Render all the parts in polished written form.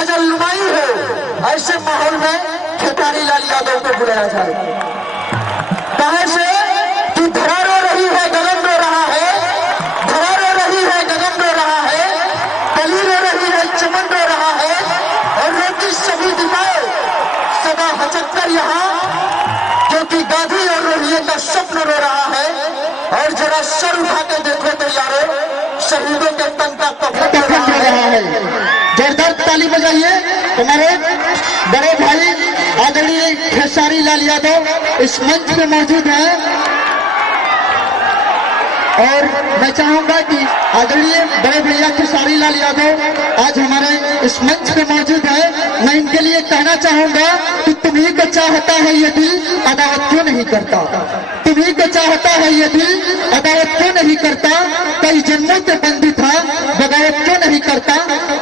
गजल नुमाई हो, ऐसे माहौल में खेसारी लाल यादव को बुलाया जाए। कहे से कि धरा रो रही है गगन रो रहा है, धरा रो रही है गगन रो रहा है, कली रो रही है चमन रो रहा है, और रोटी सभी दिखाए सदा हचक कर यहाँ, क्योंकि गांधी और रोहिए का स्वप्न रो रहा है। और जरा सर उठा के देखो तो यारो, शहीदों के तन का कफन रो रहा है। जोरदार ताली बजाइए। हमारे बड़े भाई आदरणीय खेसारी लाल यादव इस मंच पे मौजूद हैं, और मैं चाहूंगा कि आदरणीय बड़े भैया खेसारी लाल यादव आज हमारे इस मंच पे मौजूद है। मैं इनके लिए कहना चाहूंगा कि तुम्ही को चाहता है ये दिल, अदावत क्यों नहीं करता। तुम्ही को चाहता है ये दिल, अदावत क्यों नहीं करता। कई जन्मों से बंदी था, बगावत क्यों नहीं करता।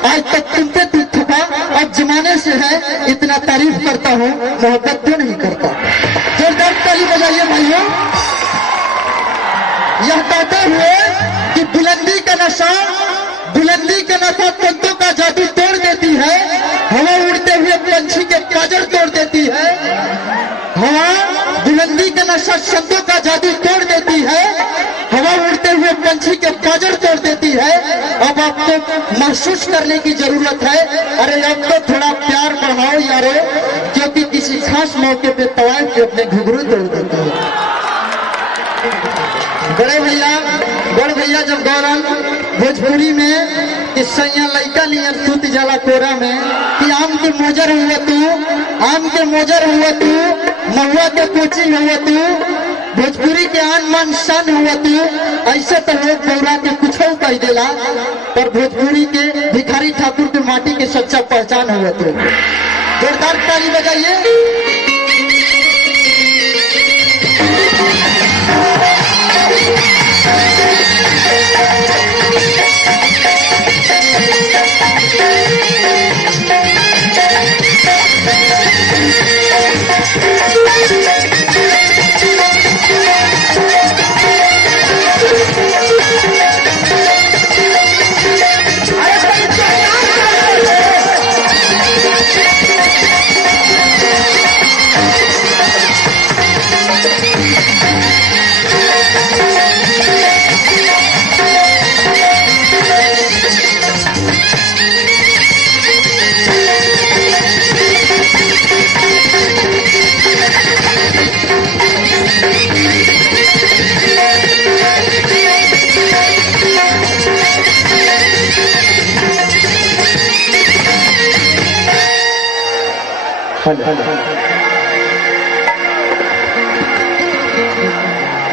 आज तक तुम पे दिल थका, अब जमाने से है इतना तारीफ करता हूँ, मोहब्बत क्यों नहीं करता। जोरदार ताली बजाइए भाइयों। यह कहते हुए कि बुलंदी का नशा पंतों का जादू तोड़ देती है, हवा उड़ते हुए पंछी के काजर तोड़ देती है। हवा बुलंदी का नशा शब्दों का जादू तोड़ देती है, हवा उड़ते हुए पंछी के काजर तोड़ देती है। अब आपको महसूस करने की जरूरत है। अरे अब तो थोड़ा प्यार बढ़ाओ यारो, क्योंकि किसी खास मौके पे तवायफ के अपने घुघरू तोड़ देते हैं। बड़े भैया जब गौरन भोजपुरी में कि सैया लड़का नियर सूत जाला कोरा में, कि आम के मोजर हुआ तू, आम के मोजर हुआ तू, महुआ के कोची हुआ तू, भोजपुरी के आन मान शान हुआ तू। ऐसे तो लोग गौरा के कुछ कह देला, पर भोजपुरी के भिखारी ठाकुर के माटी के सच्चा पहचान हुआ तू। जोरदार ताली बजाइए।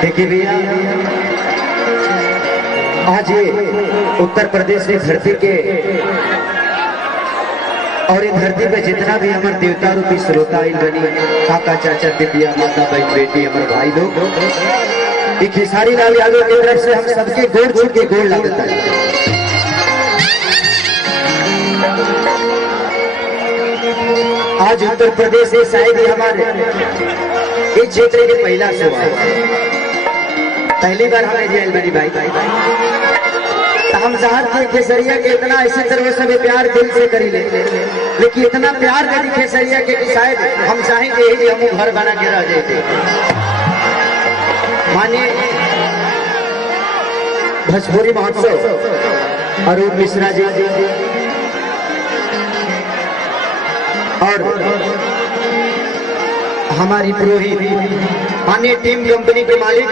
देखिए भैया, आज ये उत्तर प्रदेश की धरती के और ये धरती पे जितना भी हमारे देवता रूपी श्रोता बनी, काका चाचा दिव्या माता बहन बेटी हमारे भाई लोग, ये खेसारी लाल यादव की तरफ से हम सबके गोड़ छू के गोड़ लगता है। आज उत्तर प्रदेश से शायद ही हमारे इस क्षेत्र के पहला शो है, पहली बार हमें जेल बनी भाई। तो हम चाहते थे खेसरिया के इतना ऐसी तरह से प्यार दिल से करी ले, लेकिन इतना प्यार दे दी खेसरिया के कि शायद हम चाहेंगे यही हम घर बना के रह जाते। मानिए भोजपुरी महोत्सव अरूप मिश्रा जी और हमारी पुरोहित माननीय टीम कंपनी के मालिक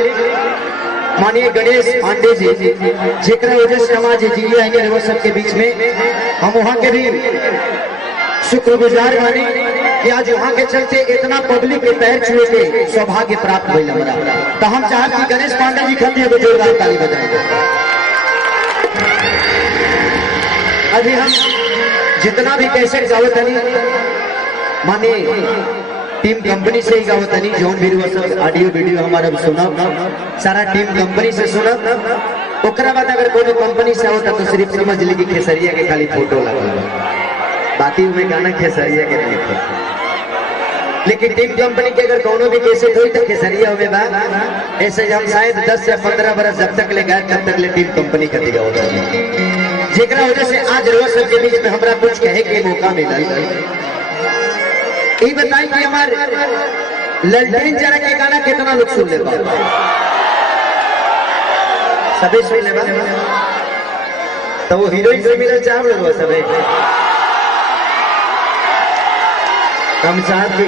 माननीय गणेश पांडे जी, जेकरा वजह से हम आज जिये आएंगे वो सबके बीच में हम वहाँ के भी शुक्रगुजार माने कि आज वहाँ के चलते इतना पब्लिक के पैर छुए के सौभाग्य प्राप्त हुई हमारा। तो हम चाहते कि गणेश पांडे जी खाते हुए जोरदार ताली बजाएंगे। अभी हम जितना भी कैसेट गावत नहीं माने टीम कंपनी से ही गावत नहीं, जोन भी सब ऑडियो वीडियो हमारा सुना सारा टीम कंपनी से सुना। ओकरा बाद अगर कोनो कंपनी से होता तो सिर्फ समझ ली कि खेसरिया के खाली फोटो लगा, बाकी में गाना खेसरिया के नहीं था। लेकिन टीम कंपनी के अगर कोनो भी कैसेट हुई तो खेसरिया हुए बा। ऐसे हम शायद 10 या 15 बरस जब तक ले गए तब तक ले टीम कंपनी का दिया होता है। जेकरा वजह से आज रोज सबके बीच में हमरा कुछ कहे के मौका मिला। ये बताई कि हमार ललटेन जरा के गाना कितना लोग सुन ले बा? सभी सुन ले बा? तो वो हीरोइन से मिलल चाह लोग सबे हम चाहते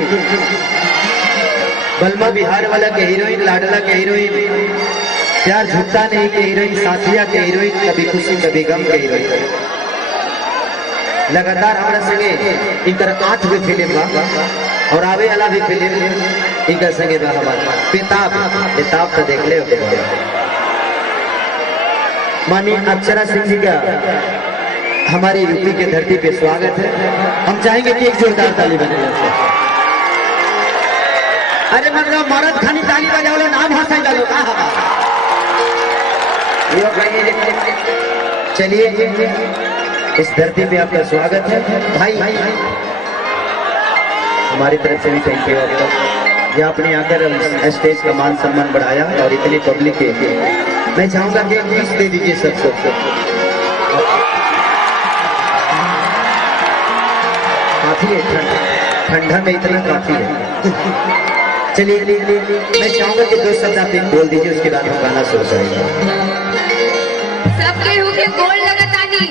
बलमा बिहार वाला के हीरोइन, लाडला के हीरोइन, प्यार झुकता नहीं के हीरोइन, साथिया के हीरोइन, कभी खुशी कभी गम के हीरोइन। लगातार हमारा संगे इनकर 8 भी फिल्म बा और आवे वाला भी फिल्म इनकर संगे बा हमारा बेताब तो देख ले होते। माननीय अक्षरा सिंह जी का हमारे यूपी के धरती पे स्वागत है। हम चाहेंगे कि एक जोरदार ताली बने। अरे मतलब मरद खानी ताली बजाओ, नाम हंसा डालो कहा। चलिए इस धरती पे आपका स्वागत है भाई। हमारी तरफ से भी थैंक यू आपको, ये आपने आकर स्टेज का मान सम्मान बढ़ाया और इतनी पब्लिक के मैं चाहूंगा कि प्लीज दे दीजिए सबको। काफी है, ठंडा में इतना काफी है। चलिए मैं चाहूंगा कि 2 शब्द आप बोल दीजिए, उसके बाद हम गाना शुरू करेंगे। सबके होके गोल लगतानी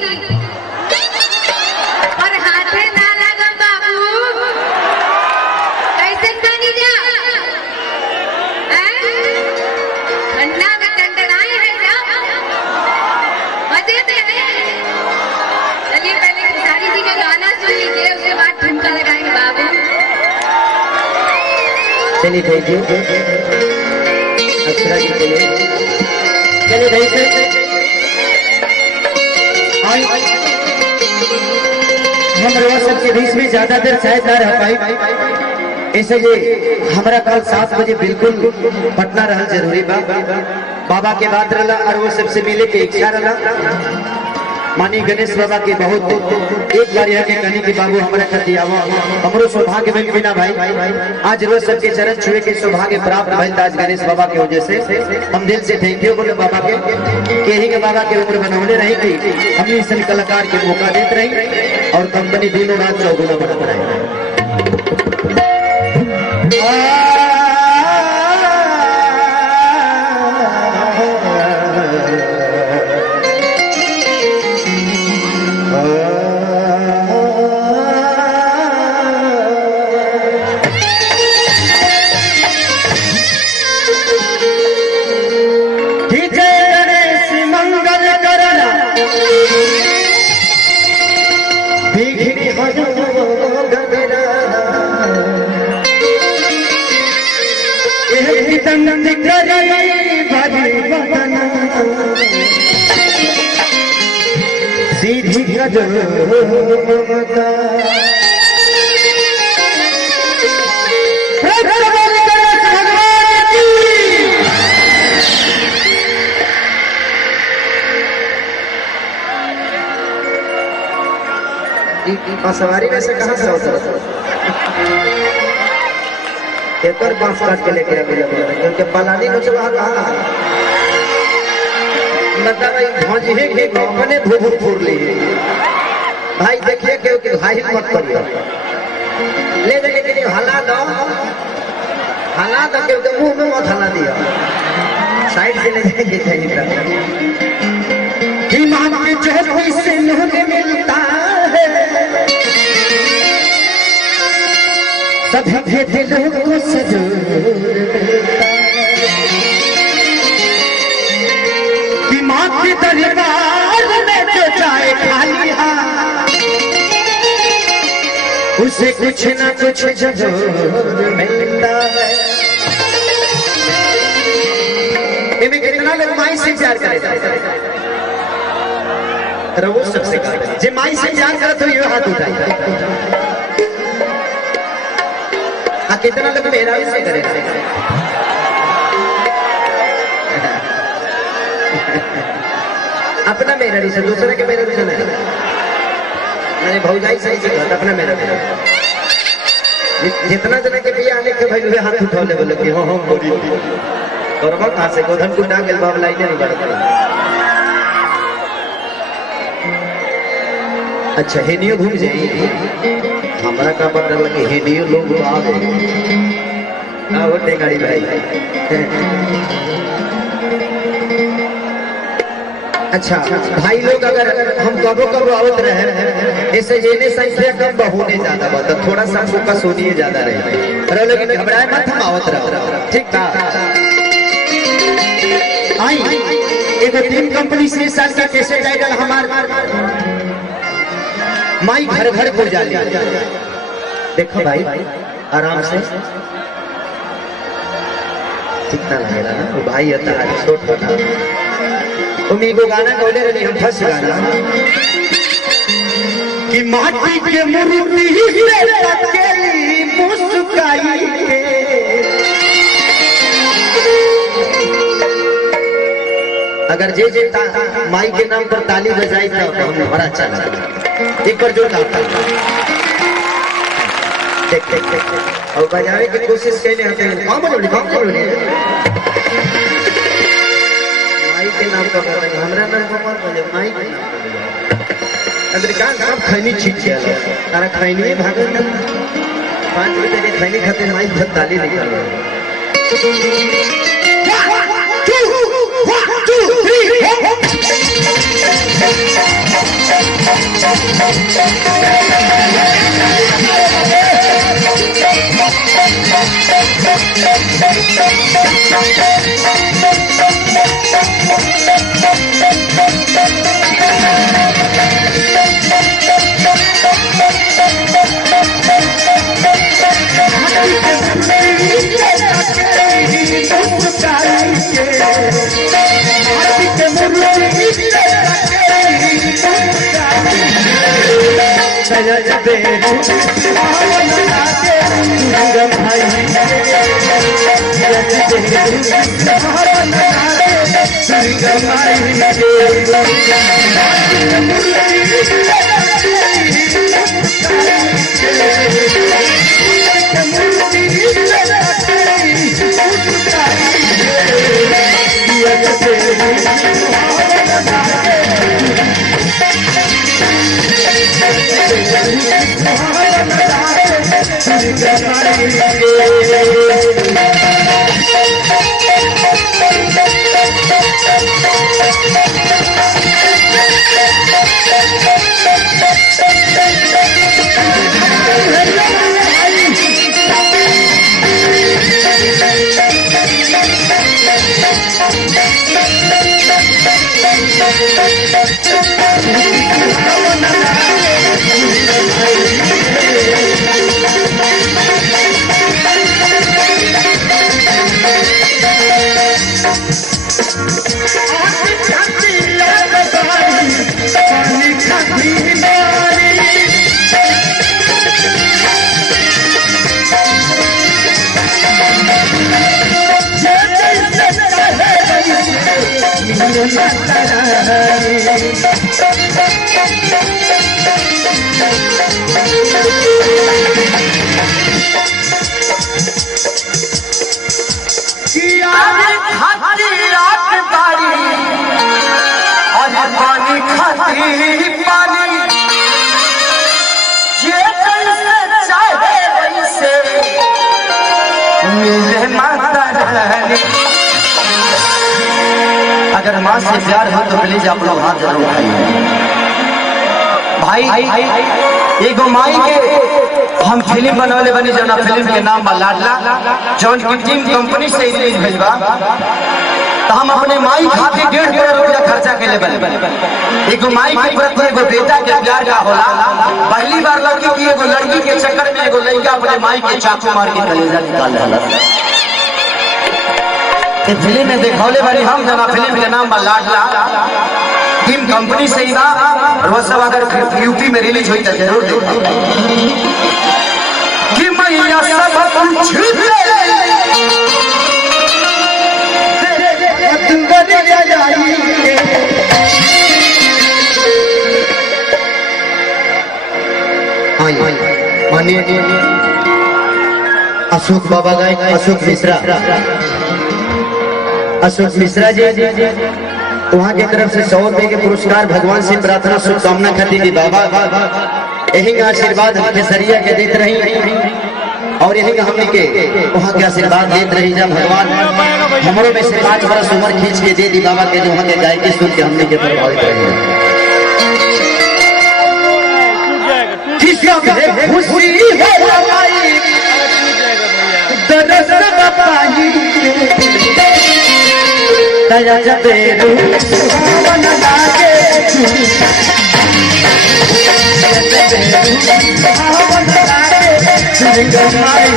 और हाथे ना लगम बाबू, कैसे तानी जा ठंडा में टंडनाए है जा मजे में है। चलिए पहले खेसारी जी का गाना सुन लीजिए, उसके बाद ठुमका लगाएंगे बाबू। चलिए थैंक यू अक्षरा जी के लिए। चलिए भाई से हम रोज सबके बीच में ज्यादा देर शायद ना रह पाई, इसलिए हमारा कल 7 बजे बिल्कुल पटना रहल जरूरी बा। बाबा के बात रहा और वो सबसे मिले के इच्छा रहा। मानी गणेश बाबा के बहुत एक बार यहाँ के कहने के बाबू हमारा कर दिया हमरो सौभाग्य बन बिना भाई। आज रोज सबके चरण छुए के सौभाग्य प्राप्त भइल आज गणेश बाबा के वजह से। हम दिल से थैंक यू बोले बाबा के यही के बाबा के उम्र बनौले रही थी, हमने सभी कलाकार के मौका देते रही और कंपनी दिनों रात चौगुना बढ़त रही। सवारी में से कहाँ से होता एक और बांस काट के लेके क्योंकि पलानी को चला कहा मतलब अपने भूभू फूर लिए भाई। देखिए क्योंकि भाई मत करिए ले जाके के लिए हला दो क्योंकि मुंह में मत हला दिया, साइड से ले जाएंगे कि मामा चोरी से नूर मिलता है सभी दिलों को सजूर कि माँ के दरबार में जो जाए खाली हाथ उसे कुछ ना कुछ जरूर मिलता है। इनमें कितना लोग माई से प्यार करेगा? रवो सबसे कहा जे माई से प्यार करे तो ये हाथ उठाए। कितना लोग मेरा से करेगा? अपना मेरा से दूसरे के मेरा से नहीं, मैंने भौजाई सही से कहा अपना मेरा जितना जना के भी आने के भाई वे हाथ उठा बोले कि हाँ बोली और कहाँ से गोधन कुंडा के बाबा लाइने नहीं बढ़ता। अच्छा हेनियो घूम जाई हमरा का पता लगे हेनियो लोग आवे आ ओटे गाड़ी भाई। अच्छा भाई लोग अगर हम कबो कबो आवत रहे ऐसे येने संख्या कम होने ज्यादा बात थोड़ा सा फोकस होनी ज्यादा रहे लेकिन घबराए मत हम आवत रहो ठीक था। आई एगो टीम कंपनी से साल का कैसे टाइटल हमार माई घर घर को जाली देखो भाई आराम से कितना लगेगा ना वो भाई आता है छोट छोटा तुम एगो गाना गौले रही हम फंस गाना कि माटी के मूर्ति अकेली मुस्काई के अगर जे जे माई के नाम पर ताली बजाई तो हम बड़ा अच्छा लगा एक बार जो गाता देख देख देख और बजावे की कोशिश कैले हते काम बोली के नाम का हमरा नाम को मत बोले माई के नाम का अगर का नाम खैनी छीट गया तारा खैनी भागल 5 बजे के खैनी खाते माई बहुत ताली निकाल अगर माँ से प्यार हो तो प्लीज आप लोग हाथ जरूर उठाइए भाई। एगो माई के हम फिल्म बनवले बनी जना फिल्म के नाम बा लाडला जौन की टीम कंपनी से रिलीज भइल बा तो हम अपने माई खातिर 1.5 करोड़ रुपया खर्चा केले बने। एगो माई के प्रति एगो बेटा के प्यार का होला पहली बार लड़की की एगो लड़की के चक्कर में एगो लड़का अपने माई के चाकू मार के कलेजा निकाल देला। फिल्म में देखौले बारी हम जना फिल्म के नाम बा लाडला टीम कंपनी से ही बा और वो सब अगर यूपी में रिलीज हुई तो जरूर देखना कि मैया सब कुछ माननीय अशोक बाबा गायक अशोक मिश्रा जी वहाँ की तरफ से 100 रुपए के पुरस्कार भगवान से प्रार्थना शुभकामना खाती थी बाबा यही आशीर्वाद केसरिया के देते रही और यही हमने के वहाँ के आशीर्वाद देते रही जब भगवान हमारों में से 5 बरस उम्र खींच के दे दी बाबा के जो वहाँ के गायकी सुन के हमने के प्रभावित रहे दया जब सुहावन लागे सुहावन लागे सुगमाई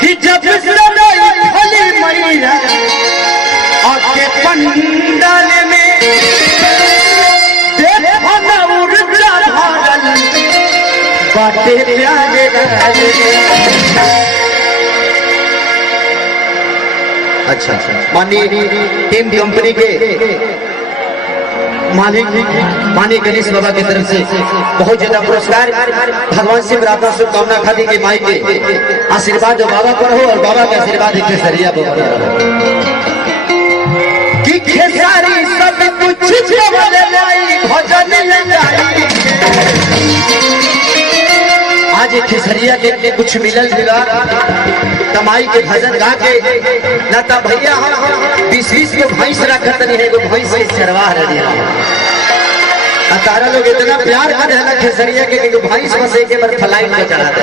कि जब भली मैया आके पंडाल में बाटे प्यारे अच्छा माननीय टीम कंपनी के मालिक माननीय गणेश बाबा की तरफ से बहुत ज्यादा पुरस्कार भगवान से प्रार्थना शुभकामना खाती के माई के आशीर्वाद जो बाबा पर हो और बाबा का आशीर्वाद एक सरिया कि खेसारी सब कुछ भजन आज खेसरिया के कुछ मिलल जुला कमाई के भजन गा के ना तो भैया हम 20-20 को भैंस रखत नहीं है भैंस से चरवाह रही तारा लोग इतना प्यार कर रहे खेसरिया के भैंस बस एक बार फ्लाइट में चढ़ाते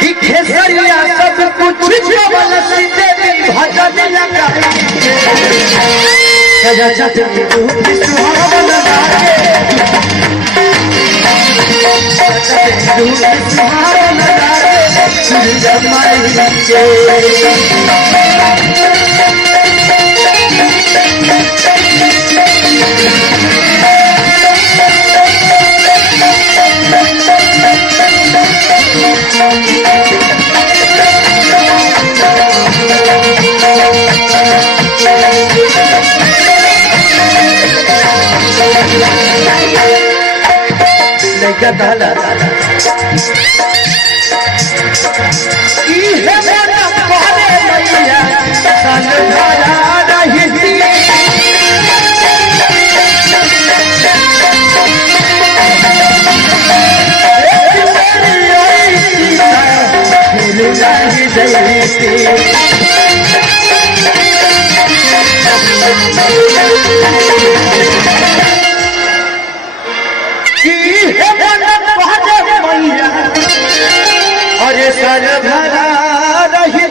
कि खेसरिया सब कुछ अरे साल भरा रही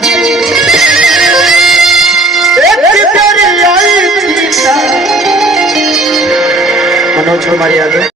मनोज कुमार यादव।